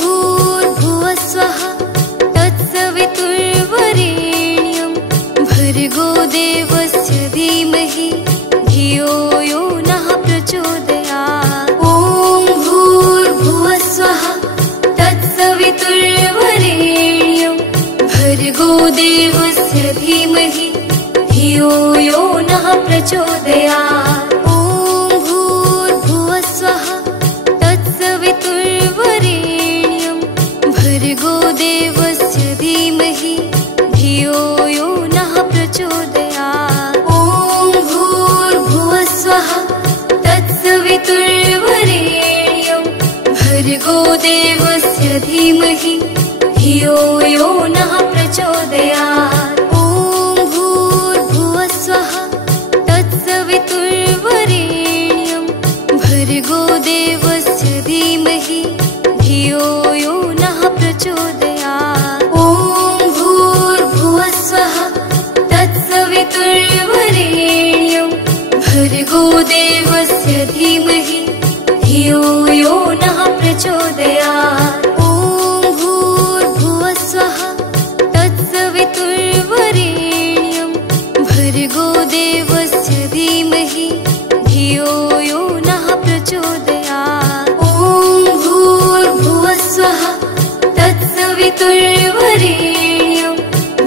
भूर्भुवस्वः तत्सवितुर्वरेण्यं भर्गो देवस्य धीमहि धियो यो नः प्रचोदयात्। ॐ भूर्भुवस्वः तत्सवितुर्वरेण्यं भर्गो देवस्य धीमहि धियो यो नः प्रचोदयात्। ॐ भूर्भुवस्वः तत्सवितुर्वरेण्यं भर्गो देवस्य धीमहि धियो यो नः प्रचोदयात्। ॐ भूर्भुवस्वः तत्सवितुर्वरेण्यं भर्गो देवस्य धीमहि धियो यो नः प्रचोदयात्। ॐ भूर्भुवस्वः तत्सवितुर्वरेण्यं भर्गो देवस्य धीमहि धियो यो नः प्रचोदयात्। ॐ भूर्भुवस्वः तत्सवितुर्वरेण्यं भर्गो देवस्य धीमहि धियो यो नः प्रचोदयात्। ॐ भूर्भुवस्वः तत्सवितुर्वरेण्यं भर्गो देवस्य धीमहि धियो यो नः प्रचोदयात्। ॐ भूर्भुवस्वः तत्सवितुर्वरेण्यं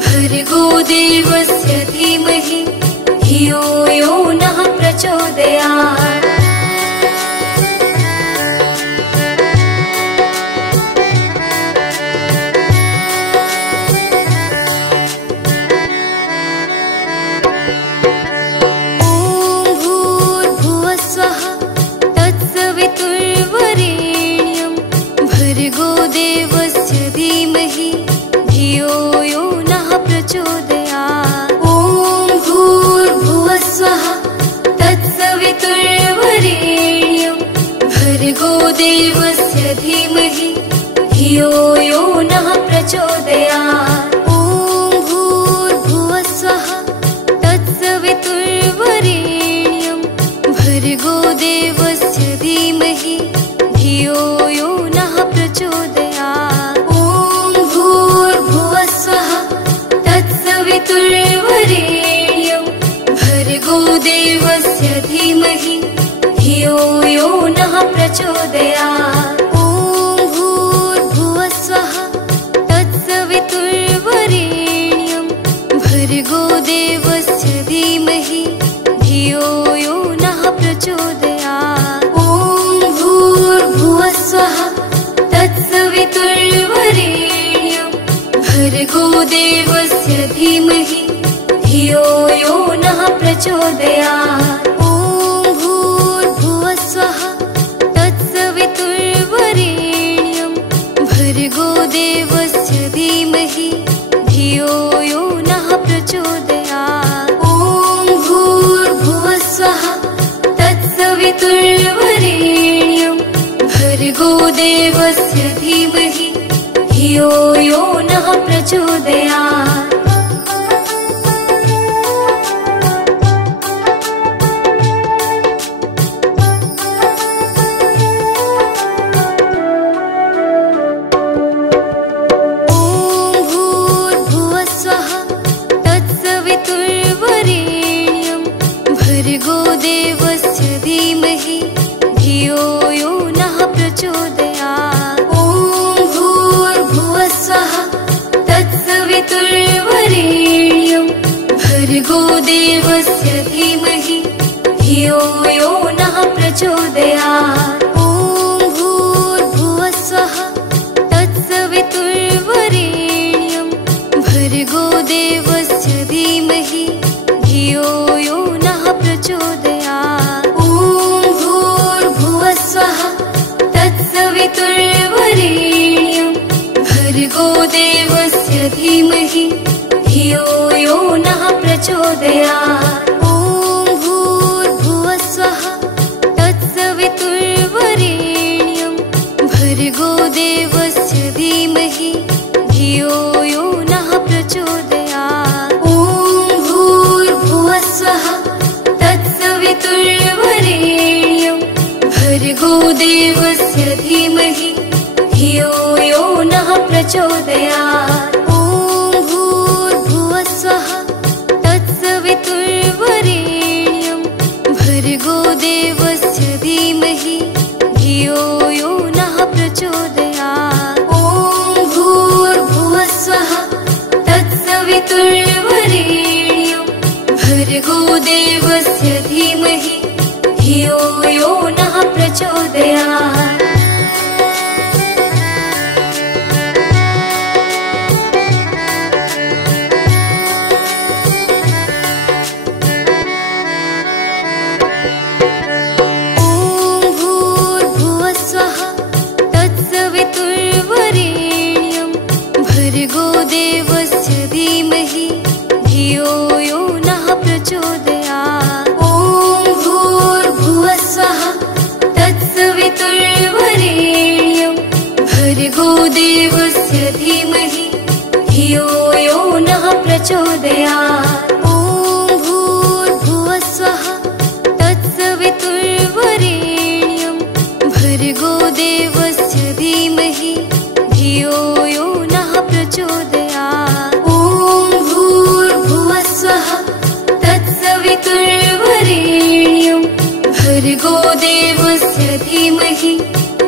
भर्गो देवस्य धीमहि धियो यो नः प्रचोदयात्। भर्गो देवस्य धीमहि धियो यो नः प्रचोदयात्। ॐ भूर्भुवस्वः तत्सवितुर्वरेण्यं भर्गो देवस्य धीमहि धियो यो नः प्रचोदयात्। ॐ भूर्भुवस्वः तत्सवितुर्वरेण्यं भर्गो देवस्य धीमहि धियो यो नः प्रचोदयात्। ॐ भूर्भुवस्वः तत्सवितुर्वरेण्यं भर्गो देवस्य धीमहि धियो यो नः प्रचोदयात्। ॐ भूर्भुवस्वः तत्सवितुर्वरेण्यं भर्गो देवस्य धीमहि धियो यो नः प्रचोदयात्। ॐ भूर्भुवस्वः तत्सवितुर्वरेण्यं भर्गो देवस्य धीमहि धियो यो नः प्रचोदयात्। ॐ भूर्भुवस्वः तत्सवितुर्वरेण्यं भर्गो देवस्य धीमहि धियो यो नः प्रचोदयात्। ॐ भूर्भुवस्वः तत्सवितुर्वरेण्यं भर्गो देवस्य धीमहि धियो यो नः प्रचोदयात्। भर्गो देवस्य धीमहि धियो यो नः प्रचोदयात्। ॐ भूर्भुवस्वः तत्सवितुर्वरेण्यं भर्गो देवस्य धीमहि धियो यो नः प्रचोदयात्। ॐ भूर्भुवस्वः तत्सवितुर्वरेण्यं भर्गो देवस्य धीमहि धियो यो नः प्रचोदयात्। ॐ भूर्भुवस्वः तत्सवितुर्वरेण्यं भर्गो देवस्य धीमहि धियो यो नः प्रचोदयात्। ॐ भूर्भुवस्वः तत्सवितुर्वरेण्यं भर्गो देवस्य धीमहि धियो यो नः प्रचोदयात्। ॐ भूर्भुवस्वः तत्सवितुर्वरेण्यं भर्गो देवस्य देवस्य धीमहि धियो यो नः प्रचोदयात्। ॐ भूर्भुवस्सुवः तत्सवितुर्वरेण्यं भर्गो देवस्य धीमहि धियो यो नः प्रचोदयात्। ॐ भूर्भुवस्सुवः तत्सवितुर्वरेण्यं भर्गो देवस्य धीमहि धियो यो नः प्रचोदयात्। भर्गो देवस्य धीमहि धियो यो नः प्रचोदयात्। ॐ भूर्भुवस्सुवः तत्सवितुर्वरेण्यं भर्गो देवस्य धीमहि धियो यो नः प्रचोदयात्। ॐ भूर्भुवस्सुवः तत्सवितुर्वरेण्यं भर्गो देवस्य धीमहि धियो यो नः प्रचोदयात्। ॐ भूर्भुवस्सुवः तत्सवितुर्वरेण्यं भर्गो देवस्य धीमहि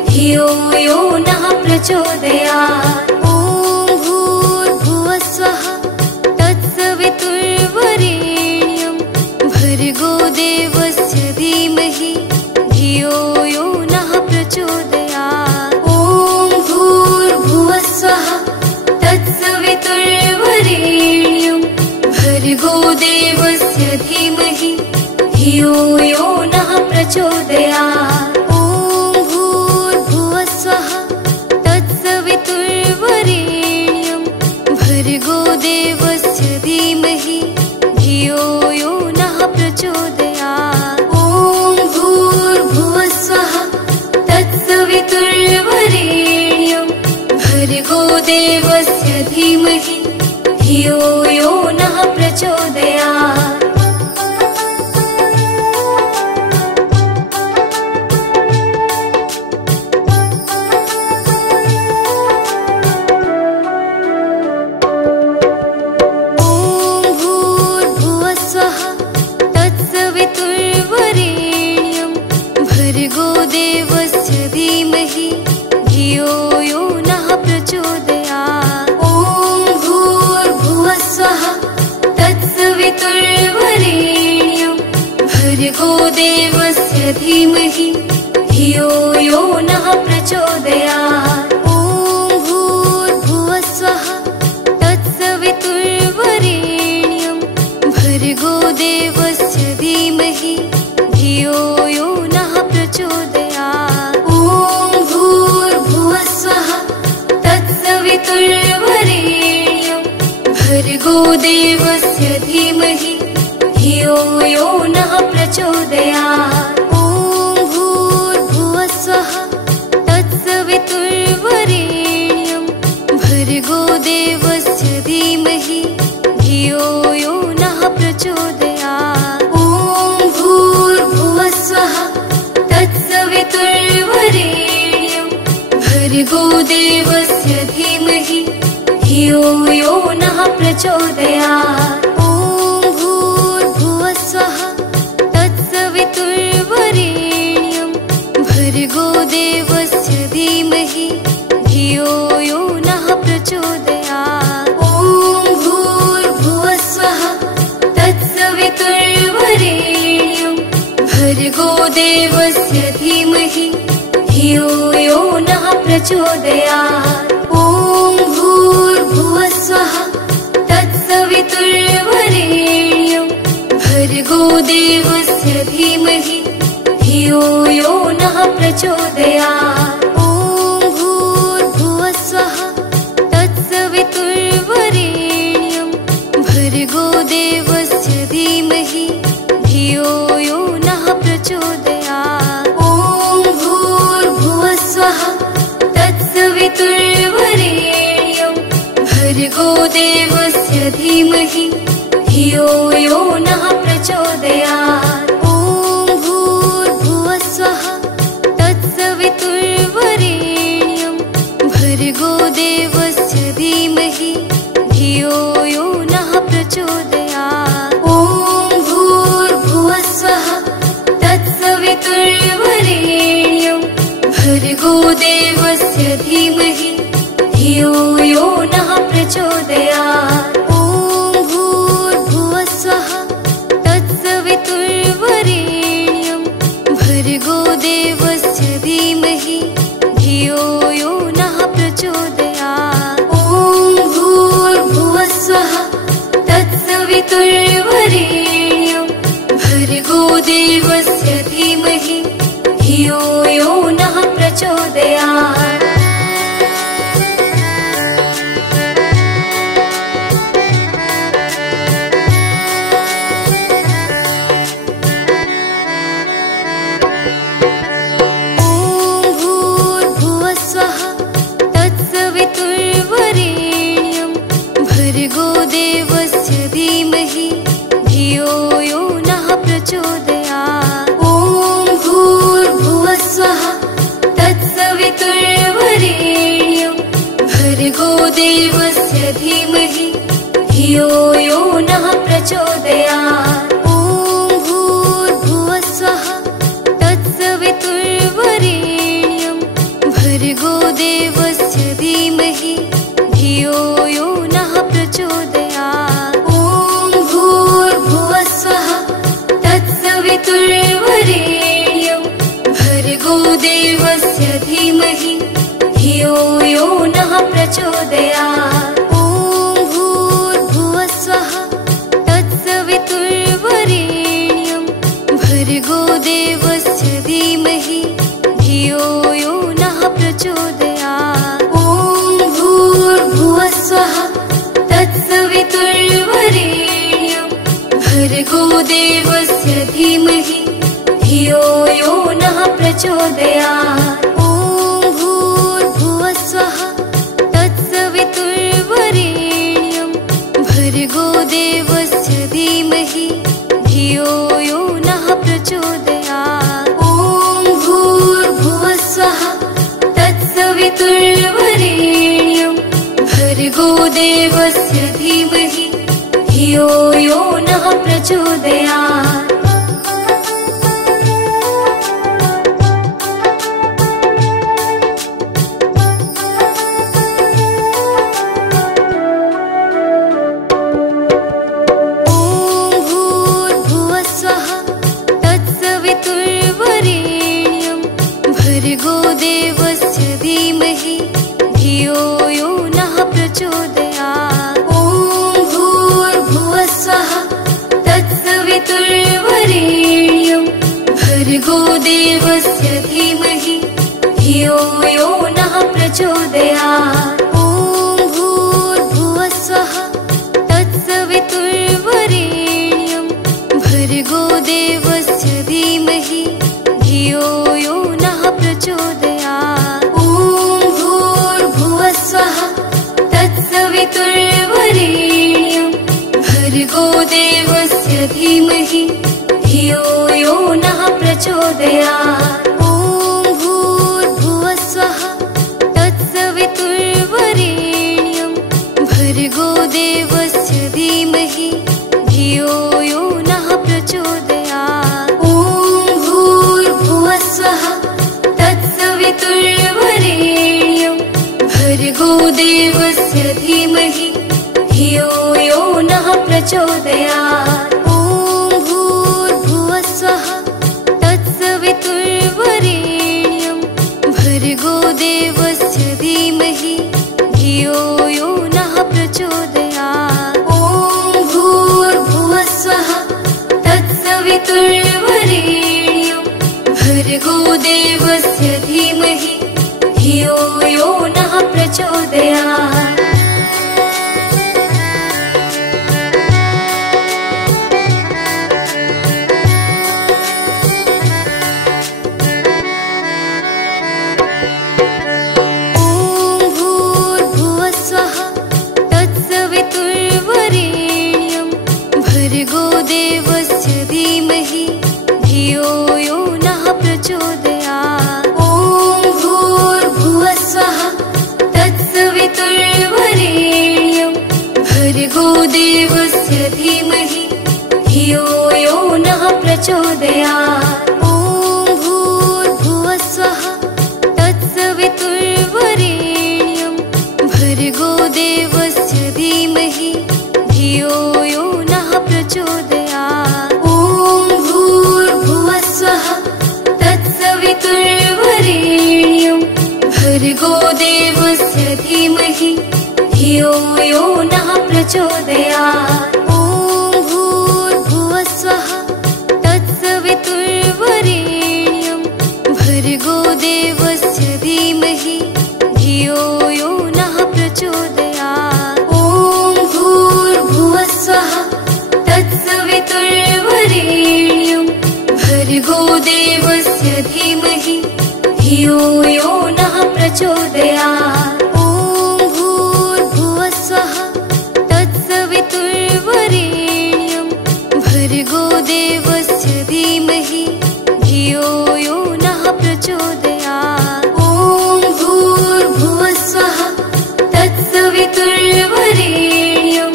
धियो यो नः प्रचोदयात्। ॐ भूर्भुवस्सुवः तत्सवितुर्वरेण्यं भर्गो देवस्य धीमहि धियो यो नः प्रचोदयात्। ॐ भूर्भुवस्सुवः तत्सवितुर्वरेण्यं भर्गो देवस्य धीमहि धियो यो नः प्रचोदयात्। ॐ भूर्भुवस्सुवः तत्सवितुर्वरेण्यं भर्गो देवस्य धीमहि धियो यो नः प्रचोदयात्। ॐ भूर्भुवस्सुवः तत्सवितुर्वरेण्यं भर्गो देवस्य धीमहि धियो यो नः प्रचोदयात्। ॐ भूर्भुवस्सुवः तत्सवितुर्वरेण्यं भर्गो देवस्य धीमहि धियो यो नः प्रचोदयात्। ॐ भूर्भुवस्सुवः तत्सवितुर्वरेण्यं भर्गो देवस्य धीमहि धियो यो नः प्रचोदयात्। ॐ भूर्भुवस्सुवः तत्सवितुर्वरेण्यं भर्गो देवस्य धीमहि धियो यो नः प्रचोदयात्। ॐ भूर्भुवस्सुवः तत्सवितुर्वरेण्यं भर्गो देवस्य धीमहि धियो यो नः प्रचोदयात्। ॐ भूर्भुवस्सुवः तत्सवितुर्वरेण्यं भर्गो देवस्य धीमहि धियो यो नः प्रचोदयात्। ॐ भूर्भुवस्सुवः तत्सवितुर्वरेण्यं भर्गो देवस्य धीमहि धियो यो नः प्रचोदयात्। ॐ भूर्भुवस्सुवः तत्सवितुर्वरेण्यं भर्गो देवस्य धीमहि धियो यो नः प्रचोदयात्। ॐ भूर्भुवस्सुवः तत्सवितुर्वरेण्यं भर्गो देवस्य धीमहि धियो यो नः प्रचोदयात्। ॐ भूर्भुवस्सुवः तत्सवितुर्वरेण्यं भर्गो देवस्य धीमहि धियो यो नः प्रचोदयात्। ॐ भूर्भुवस्सुवः तत्सवितुर्वरेण्यं भर्गो देवस्य धीमहि धियो यो नः प्रचोदयात्। ॐ भूर्भुवस्सुवः तत्सवितुर्वरेण्यं भर्गो देवस्य धीमहि धियो यो नः प्रचोदयात्। ॐ भूर्भुवस्सुवः तत्सवितुर्वरेण्यं भर्गोदेवस्य धीमहि धियो यो नः प्रचोदयात्। ॐ भूर्भुवस्सुवः तत्सवितुर्वरेण्यं भर्गोदेवस्य धीमहि धियो यो नः प्रचोदयात्। भर्गोदेवस्य धीमहि धियो यो नः प्रचोदयात्। ॐ भूर्भुवस्सुवः तत्सवितुर्वरेण्यं भर्गोदेवस्य धीमहि धियो यो नः प्रचोदयात्। ॐ भूर्भुवस्सुवः तत्सवितुर्वरेण्यं भर्गोदेवस्य धीमहि धियो यो नः प्रचोदयात्। ॐ भूर्भुवस्सुवः तत्सवितुर्वरेण्यं भर्गोदेवस्य धीमहि धियो यो नः प्रचोदयात्। ॐ भूर्भुवस्सुवः तत्सवितुर्वरेण्यं भर्गोदेवस्य धीमहि धियो यो नः प्रचोदयात्। ॐ भूर्भुवस्सुवः तत्सवितुर्वरेण्यं भर्गोदेवस्य धीमहि धियो यो नः प्रचोदयात्। ॐ भूर्भुवस्सुवः तत्सवितुर्वरेण्यं भर्गोदेवस्य धीमहि धियो यो नः प्रचोदयात्। ॐ भूर्भुवस्सुवः तत्सवितुर्वरेण्यं भर्गोदेवस्य धीमहि धियो यो नः प्रचोदयात्। भर्गोदेवस्य धीमहि धियो यो नः प्रचोदयात्। ॐ भूर्भुवस्सुवः तत्सवितुर्वरेण्यं भर्गोदेवस्य धीमहि धियो यो नः प्रचोदयात्। ॐ भूर्भुवस्सुवः तत्सवितुर्वरेण्यं भर्गोदेवस्य धीमहि धियो यो नः प्रचोदयात्। ॐ भूर्भुवस्सुवः तत्सवितुर्वरेण्यं भर्गोदेवस्य धीमहि धियो यो नः प्रचोदयात्। ॐ भूर्भुवस्सुवः तत्सवितुर्वरेण्यं भर्गोदेवस्य धीमहि धियो यो नः प्रचोदयात्। ॐ भूर्भुवस्सुवः तत्सवितुर्वरेण्यं भर्गोदेवस्य धीमहि धियो यो नः प्रचोदयात्। ॐ भूर्भुवस्सुवः तत्सवितुर्वरेण्यं भर्गोदेवस्य धीमहि धियो यो नः प्रचोदयात्। ॐ भूर्भुवस्सुवः तत्सवितुर्वरेण्यं भर्गोदेवस्य धीमहि धियो यो नः प्रचोदयात्। भर्गोदेवस्य धीमहि धियो यो नः प्रचोदयात्। ॐ भूर्भुवस्सुवः तत्सवितुर्वरेण्यं भर्गोदेवस्य धीमहि धियो यो नः प्रचोदयात्। ॐ भूर्भुवस्सुवः तत्सवितुर्वरेण्यं भर्गोदेवस्य धीमहि धियो यो नः प्रचोदयात्। ॐ भूर्भुवस्सुवः तत्सवितुर्वरेण्यं भर्गो देवस्य धीमहि धियो यो नः प्रचोदयात्। ॐ भूर्भुवस्वः तत्सवितुर्वरेण्यं भर्गो देवस्य धीमहि धियो यो नः प्रचोदयात्। ॐ भूर्भुवस्वः तत्सवितुर्वरेण्यं भर्गो देवस्य धीमहि धियो यो नः प्रचोदयात्। ॐ भूर्भुवस्वः तत्सवितुर्वरेण्यं भर्गो देवस्य धीमहि धियो यो नः प्रचोदयात्। ॐ भूर्भुवस्वः तत्सवितुर्वरेण्यं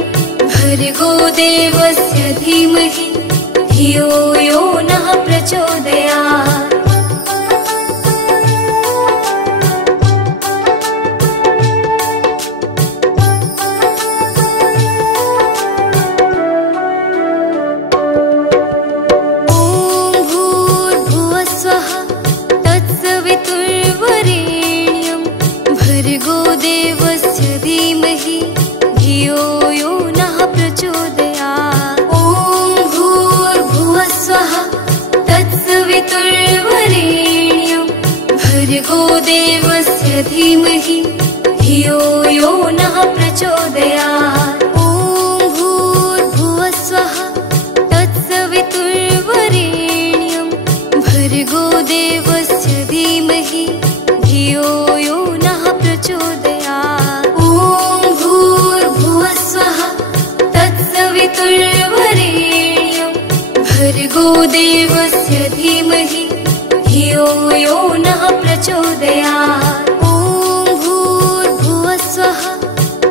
भर्गो देवस्य धीमहि धियो यो नः प्रचोदयात्। भर्गो देवस्य धीमहि धियो यो नः प्रचोदयात्। ॐ भूर्भुवस्वः तत्सवितुर्वरेण्यं भर्गो देवस्य धीमहि धियो यो नः प्रचोदयात्। ॐ भूर्भुवस्वः तत्सवितुर्वरेण्यं भर्गो देवस्य धीमहि धियो यो नः प्रचोदयात्। ॐ भूर्भुवस्वः तत्सवितुर्वरेण्यं भर्गो देवस्य धीमहि धियो यो नः प्रचोदयात्। ॐ भूर्भुवस्वः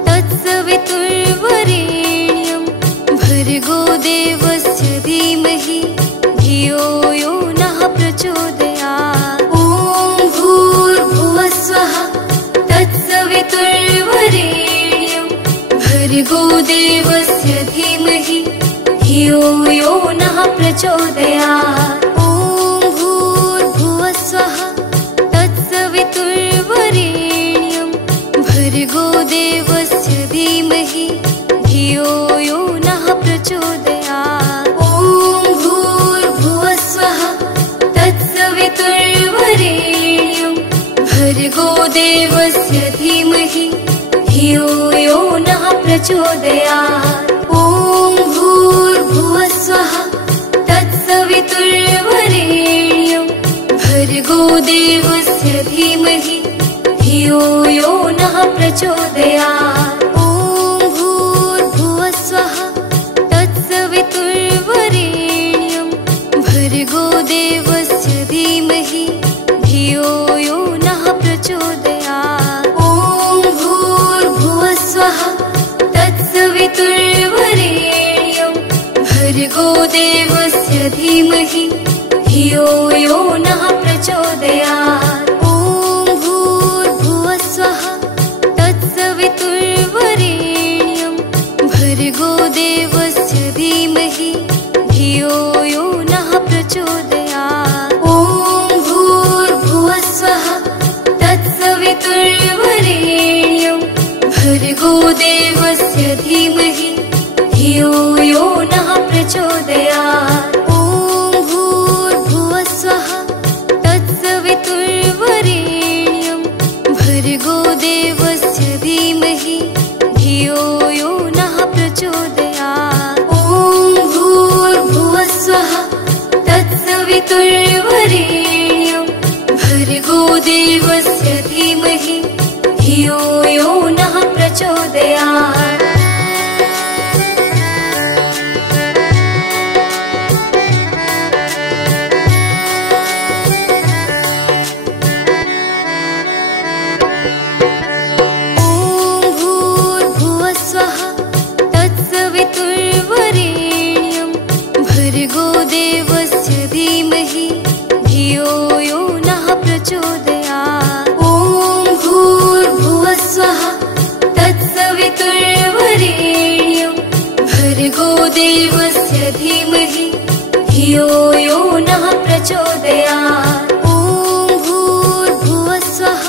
तत्सवितुर्वरेण्यं भर्गो देवस्य धीमहि धियो यो नः प्रचोदयात्। ॐ भूर्भुवस्वः तत्सवितुर्वरेण्यं भर्गो देवस्य धीमहि धियो यो नः प्रचोदयात्। ॐ भूर्भुवस्वः तत्सवितुर्वरेण्यं भर्गो देवस्य धीमहि धियो यो नः प्रचोदयात्। ॐ भूर्भुवस्वः तत्सवितुर्वरेण्यं भर्गो देवस्य धीमहि धियो यो नः प्रचोदयात्। ॐ भूर्भुवस्वः तत्सवितुर्वरेण्यं भर्गो देवस्य धीमहि धियो यो नः प्रचोदयात्। ॐ भूर्भुवस्वः तत्सवितुर्वरेण्यं भर्गो देवस्य धीमहि धियो यो नः प्रचोदयात्। ॐ भूर्भुवस्वः तत्सवितुर्वरेण्यं भर्गो देवस्य धीमहि धियो यो नः प्रचोदयात्। ॐ भूर्भुवस्वः तत्सवितुर्वरेण्यं भर्गो देवस्य धीमहि धियो यो नः प्रचोदयात्। ॐ भूर्भुवस्वः तत्सवितुर्वरेण्यं भर्गो देवस्य धीमहि धियो यो नः प्रचोदयात्। ॐ भूर्भुवस्वः तत्सवितुर्वरेण्यं भर्गो देवस्य धीमहि धियो यो नः प्रचोदयात्। ॐ भूर्भुवस्वः तत्सवितुर्वरेण्यं भर्गो देवस्य धीमहि धियो यो नः प्रचोदयात्। भर्गो देवस्य धीमहि धियो यो नः प्रचोदयात्। ॐ भूर्भुवस्वः तत्सवितुर्वरेण्यं भर्गो देवस्य धीमहि धियो यो नः प्रचोदयात्। ॐ भूर्भुवस्वः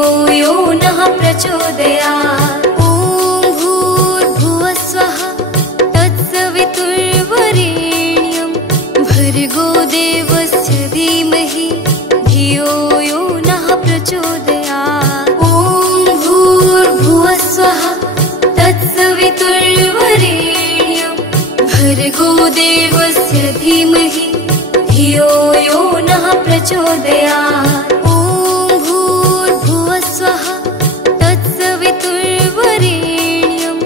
धियो यो नः प्रचोदयात्। ॐ भूर्भुवः स्वः तत्सवितुर्वरेण्यं भर्गो देवस्य धीमहि धियो यो नः प्रचोदयात्। ॐ भूर्भुवः स्वः तत्सवितुर्वरेण्यं भर्गो देवस्य धीमहि धियो यो नः प्रचोदयात्। ॐ भूर्भुवः स्वः तत्सवितुर्वरेण्यं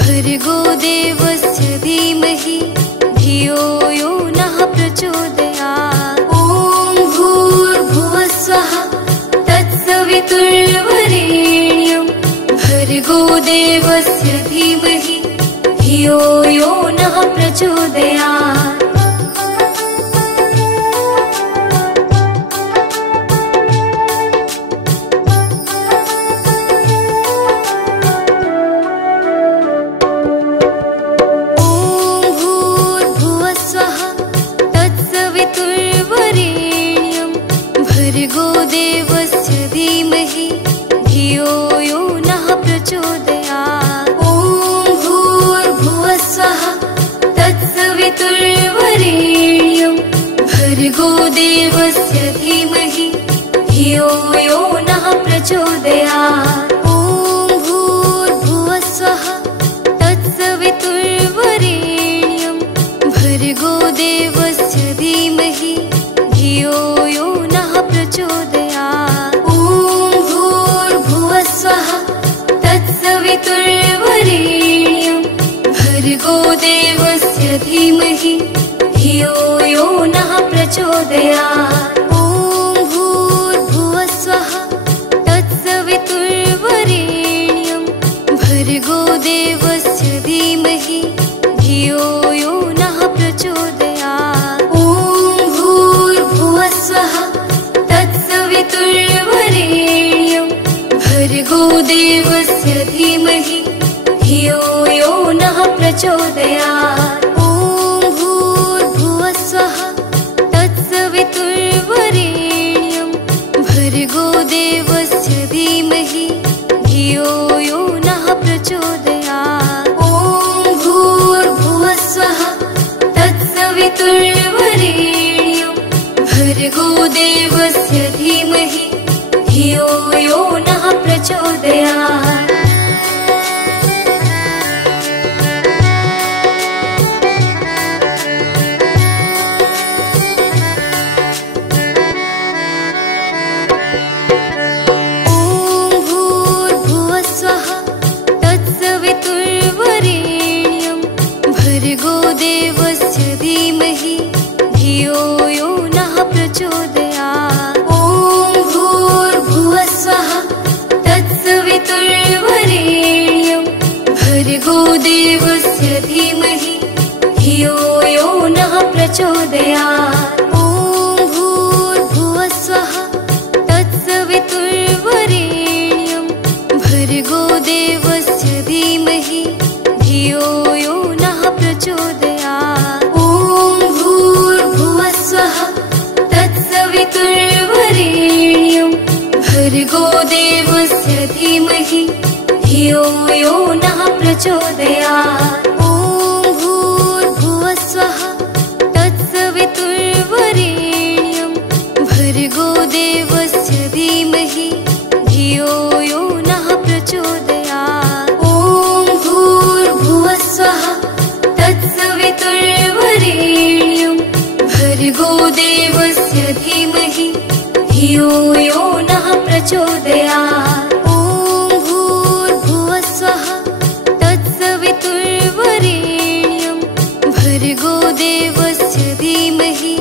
भर्गो देवस्य धीमहि धियो यो नः प्रचोदयात्। ॐ भूर्भुवः स्वः तत्सवितुर्वरेण्यं भर्गो देवस्य धीमहि धियो यो नः प्रचोदयात्। भर्गो देवस्य धीमहि धियो यो नः प्रचोदयात्। ॐ भूर्भुवः स्वः तत्सवितुर्वरेण्यं भर्गो देवस्य धीमहि धियो यो नः प्रचोदयात्। ॐ भूर्भुवः स्वः तत्सवितुर्वरेण्यं भर्गो देवस्य धीमहि धियो यो नः प्रचोदयात्। ॐ भूर्भुवः स्वः तत्सवितुर्वरेण्यं भर्गो देवस्य धीमहि धियो यो नः प्रचोदयात्। ॐ भूर्भुवः स्वः तत्सवितुर्वरेण्यं भर्गो देवस्य धीमहि धियो यो नः प्रचोदयात्। ॐ भूर्भुवः स्वः तत्सवितुर्वरेण्यं भर्गो देवस्य धीमहि धियो यो नः प्रचोदयात्। ॐ भूर्भुवः स्वः तत्सवितुर्वरेण्यं भर्गो देवस्य धीमहि धियो यो नः प्रचोदयात्। ॐ भूर्भुवः स्वः तत्सवितुर्वरेण्यं भर्गो देवस्य धीमहि धियो यो नः प्रचोदयात्। ॐ भूर्भुवः स्वः तत्सवितुर्वरेण्यं भर्गो देवस्य धीमहि धियो यो नः प्रचोदयात्। ॐ भूर्भुवः स्वः तत्सवितुर्वरेण्यं भर्गो देवस्य धीमहि धियो यो नः प्रचोदयात्। ॐ भूर्भुवः स्वः तत्सवितुर्वरेण्यं भर्गो देवस्य धीमहि धियो यो नः प्रचोदयात्। ॐ भूर्भुवः स्वः तत्सवितुर्वरेण्यं भर्गो देवस्य धीमहि धियो यो नः प्रचोदयात्। ॐ भूर्भुवः स्वः तत्सवितुर्वरेण्यं भर्गो देवस्य धीमहि धियो यो नः प्रचोदयात्। ॐ भूर्भुवः स्वः तत्सवितुर्वरेण्यं भर्गो देवस्य धीमहि धियो यो नः प्रचोदयात्। ॐ भूर्भुवः स्वः तत्सवितुर्वरेण्यं भर्गो देवस्य धीमहि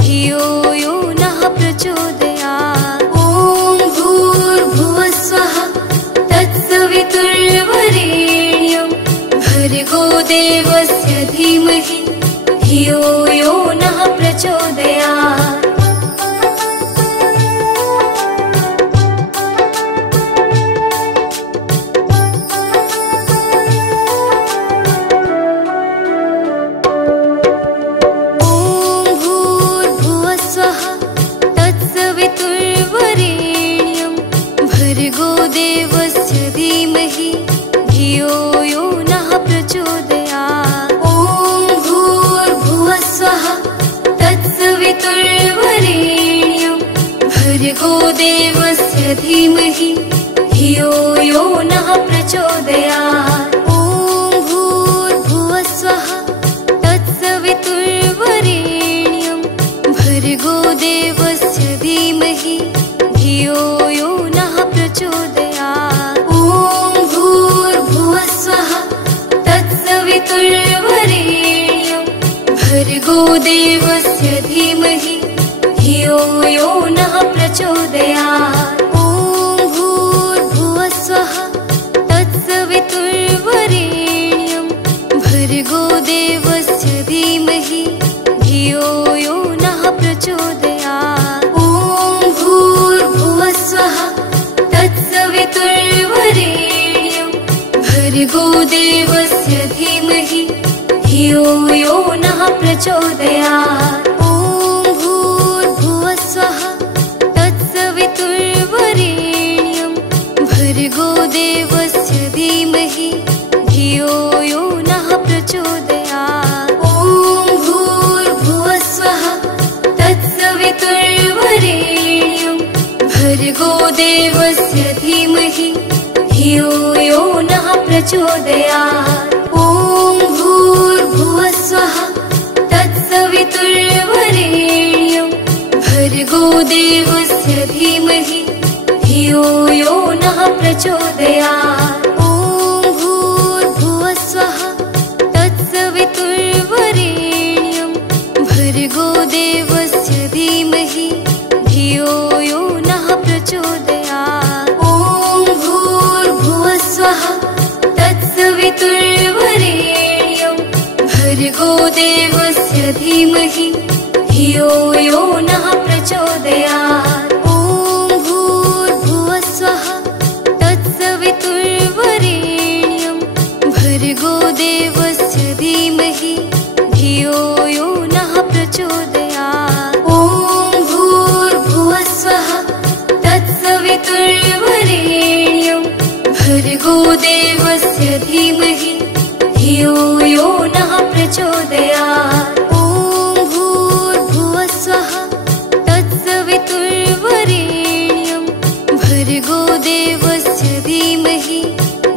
धियो यो नः प्रचोदयात्। ॐ भूर्भुवः स्वः तत्सवितुर्वरेण्यं भर्गो देवस्य धीमहि धियो यो नः प्रचोदयात्। भर्गो देवस्य धीमहि धियो यो नः प्रचोदयात्। ॐ भूर्भुवस्वः तत्सवितुर्वरेण्यं भर्गो देवस्य धीमहि धियो यो नः प्रचोदयात्। ॐ भूर्भुवस्वः तत्सवितुर्वरेण्यं भर्गो देवस्य धीमहि धियो यो नः प्रचोदयात्। ॐ भूर्भुवस्वः तत्सवितुर्वरेण्यं भर्गो देवस्य धीमहि धियो यो नः प्रचोदयात्। ॐ भूर्भुवस्वः तत्सवितुर्वरेण्यं भर्गो देवस्य धीमहि धियो यो नः प्रचोदयात्। ॐ भूर्भुवस्वः तत्सवितुर्वरेण्यं भर्गो देवस्य धीमहि धियो यो नः प्रचोदयात्। ॐ भूर्भुवस्वः तत्सवितुर्वरेण्यं भर्गो देवस्य धीमहि धियो यो नः प्रचोदयात्। ॐ भूर्भुवस्वः तत्सवितुर्वरेण्यं भर्गो देवस्य धीमहि धियो यो नः प्रचोदयात्। ॐ भूर्भुवस्वः तत्सवितुर्वरेण्यं भर्गो देवस्य धीमहि धियो यो नः प्रचोदयात्। ॐ भूर्भुवस्वः तत्सवितुर्वरेण्यं भर्गो देवस्य धीमहि धियो यो नः प्रचोदयात्। ॐ भूर्भुवस्वः तत्सवितुर्वरेण्यं भर्गो देवस्य धीमहि धियो यो नः प्रचोदयात्। ॐ भूर्भुवस्वः तत्सवितुर्वरेण्यं भर्गो देवस्य धीमहि धियो यो नः प्रचोदयात्। ॐ भूर्भुवस्वः तत्सवितुर्वरेण्यं भर्गो देवस्य धीमहि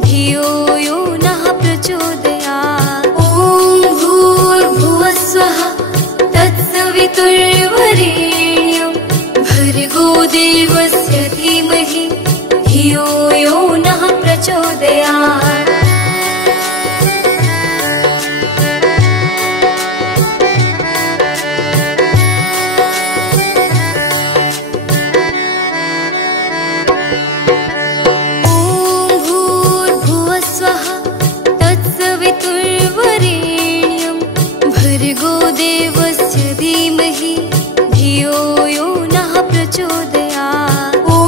धियो यो नः प्रचोदयात्। ॐ भूर्भुवस्वः तत्सवितुर्वरेण्यं भर्गो देवस्य धीमहि धियो यो नः प्रचोदयात्। भर्गो देवस्य धीमहि धियो यो नः प्रचोदयात्। ॐ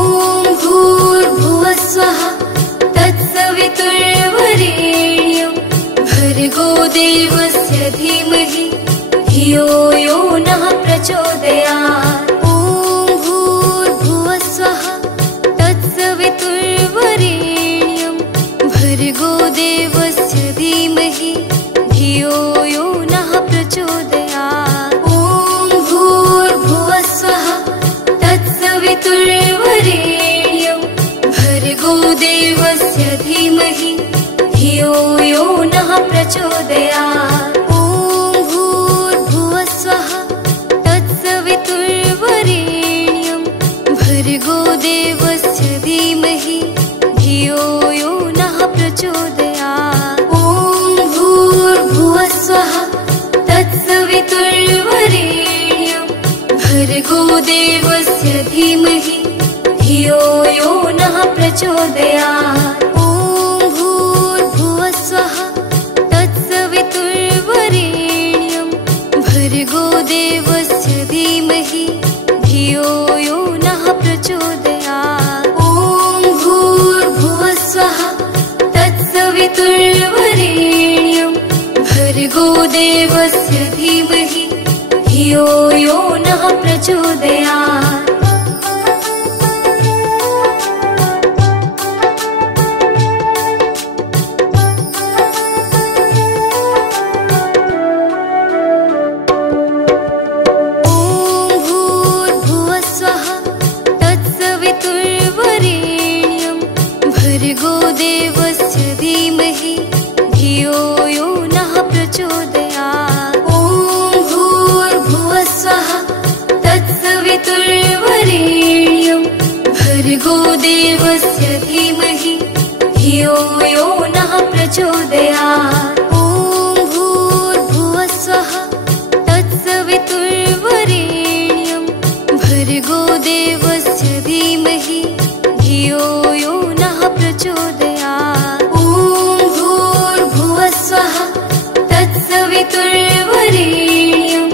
भूर्भुवस्वः तत्सवितुर्वरेण्यं भर्गो देवस्य धीमहि धियो यो नः प्रचोदयात्। ॐ भूर्भुवस्वः तत्सवितुर्वरेण्यं भर्गो देवस्य धीमहि धियो यो नः प्रचोदयात्। ॐ भूर्भुवस्वः तत्सवितुर्वरेण्यं भर्गो देवस्य धीमहि धियो यो नः प्रचोदयात्। ॐ भूर्भुवस्वः तत्सवितुर्वरेण्यं भर्गो देवस्य धीमहि धियो यो नः प्रचोदयात्। ॐ भूर्भुवस्वः तत्सवितुर्वरेण्यं भर्गो देवस्य धीमहि धियो यो नः प्रचोदयात्। ॐ भूर्भुवस्वः तत्सवितुर्वरेण्यं भर्गो देवस्य धीमहि धियो यो नः प्रचोदयात्। ॐ भूर्भुवस्वः तत्सवितुर्वरेण्यं भर्गो देवस्य धीमहि धियो यो नः प्रचोदयात्। ॐ भूर्भुवस्वः भर्गोदेवस्य धीमहि धियो यो नः प्रचोदयात्। ॐ भूर्भुवस्सुवः तत्सवितुर्वरेण्यं भर्गोदेवस्य धीमहि धियो यो नः प्रचोदयात्। ॐ भूर्भुवस्सुवः तत्सवितुर्वरेण्यं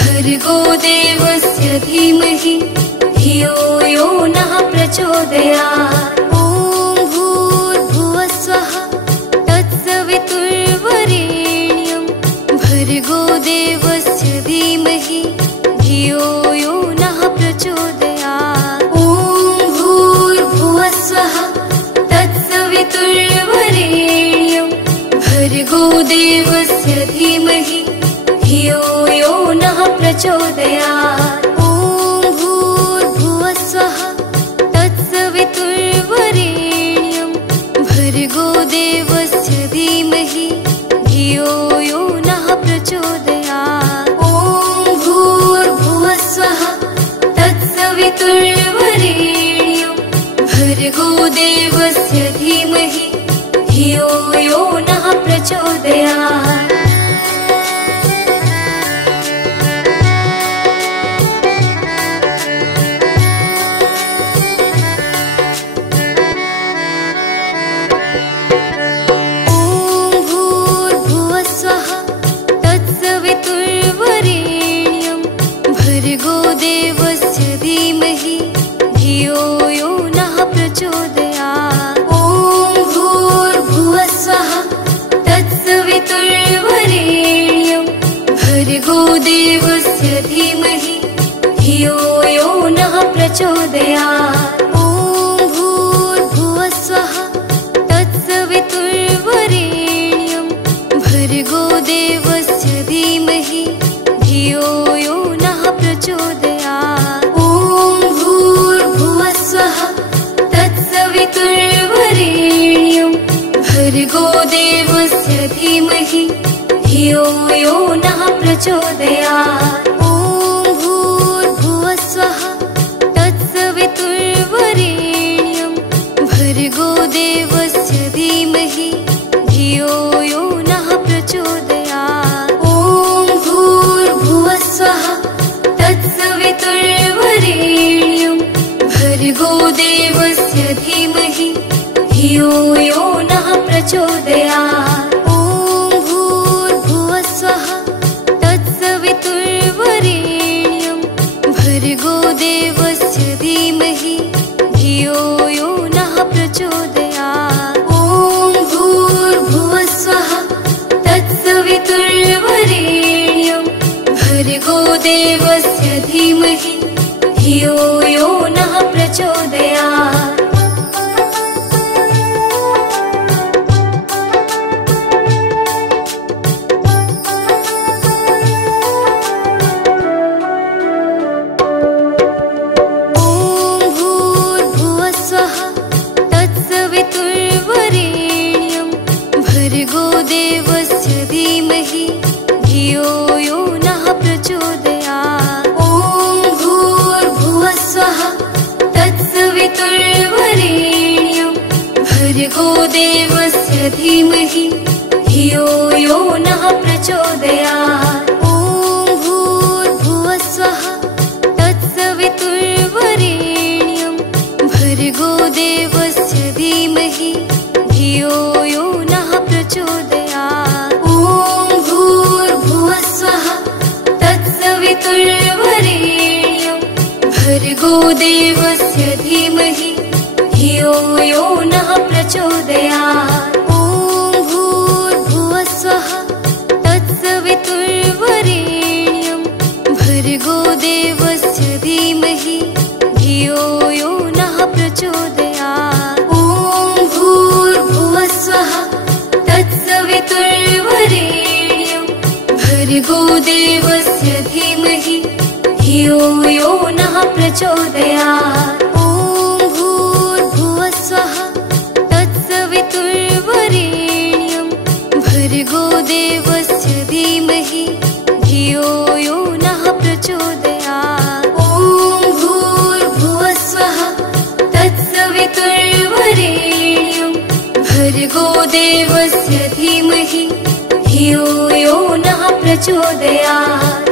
भर्गोदेवस्य धीमहि धियो यो नः प्रचोदयात्। ॐ भूर्भुवस्सुवः तत्सवितुर्वरेण्यं भर्गोदेवस्य धीमहि धियो यो नः प्रचोदयात्। ॐ भूर्भुवस्सुवः तत्सवितुर्वरेण्यं भर्गोदेवस्य धीमहि धियो यो नः प्रचोदयात्। ॐ भूर्भुवस्सुवः तत्सवितुर्वरेण्यं भर्गोदेवस्य धीमहि धियो यो नः प्रचोदयात्। ॐ भूर्भुवस्सुवः तत्सवितुर्वरेण्यं भर्गोदेवस्य धीमहि धियो यो नः प्रचोदयात्। भर्गोदेवस्य धीमहि धियो यो नः प्रचोदयात्। ॐ भूर्भुवस्सुवः तत्सवितुर्वरेण्यं भर्गोदेवस्य धीमहि धियो यो नः प्रचोदयात्। ॐ भूर्भुवस्सुवः तत्सवितुर्वरेण्यं भर्गोदेवस्य धीमहि धियो यो नः प्रचोदयात्। ॐ भूर्भुवस्सुवः तत्सवितुर्वरेण्यं भर्गोदेवस्य धीमहि धियो यो नः प्रचोदयात्। ॐ भूर्भुवस्सुवः तत्सवितुर्वरेण्यं भर्गोदेवस्य धीमहि धियो यो नः प्रचोदयात्। ॐ भूर्भुवस्सुवः तत्सवितुर्वरेण्यं भर्गोदेवस्य धीमहि धियो यो नः प्रचोदयात्। ॐ भूर्भुवस्सुवः तत्सवितुर्वरेण्यं भर्गोदेवस्य धीमहि धियो यो नः प्रचोदयात्। ॐ भूर्भुवस्सुवः तत्सवितुर्वरेण्यं भर्गोदेवस्य धीमहि धियो यो नः प्रचोदयात्। ॐ भूर्भुवस्सुवः तत्सवितुर्वरेण्यं भर्गोदेवस्य धीमहि धियो यो नः प्रचोदयात्। ॐ भूर्भुवस्सुवः तत्सवितुर्वरेण्यं भर्गोदेवस्य धीमहि धियो यो नः प्रचोदयात्। ॐ भूर्भुवस्सुवः तत्सवितुर्वरेण्यं भर्गोदेवस्य धीमहि धियो यो नः प्रचोदयात्। ॐ भूर्भुवस्सुवः तत्सवितुर्वरेण्यं भर्गोदेवस्य धीमहि धियो यो नः प्रचोदयात्। ॐ भूर्भुवस्सुवः तत्सवितुर्वरेण्यं भर्गोदेवस्य धीमहि धियो यो नः प्रचोदयात्। ॐ भूर्भुवस्सुवः तत्सवितुर्वरेण्यं भर्गोदेवस्य धीमहि धियो यो नः प्रचोदयात्। ॐ भूर्भुवस्सुवः तत्सवितुर्वरेण्यं भर्गोदेवस्य धीमहि धियो यो नः प्रचोदयात्। ॐ भूर्भुवस्सुवः तत्सवितुर्वरेण्यं भर्गो देवस्य धीमहि धियो यो नः प्रचोदयात्।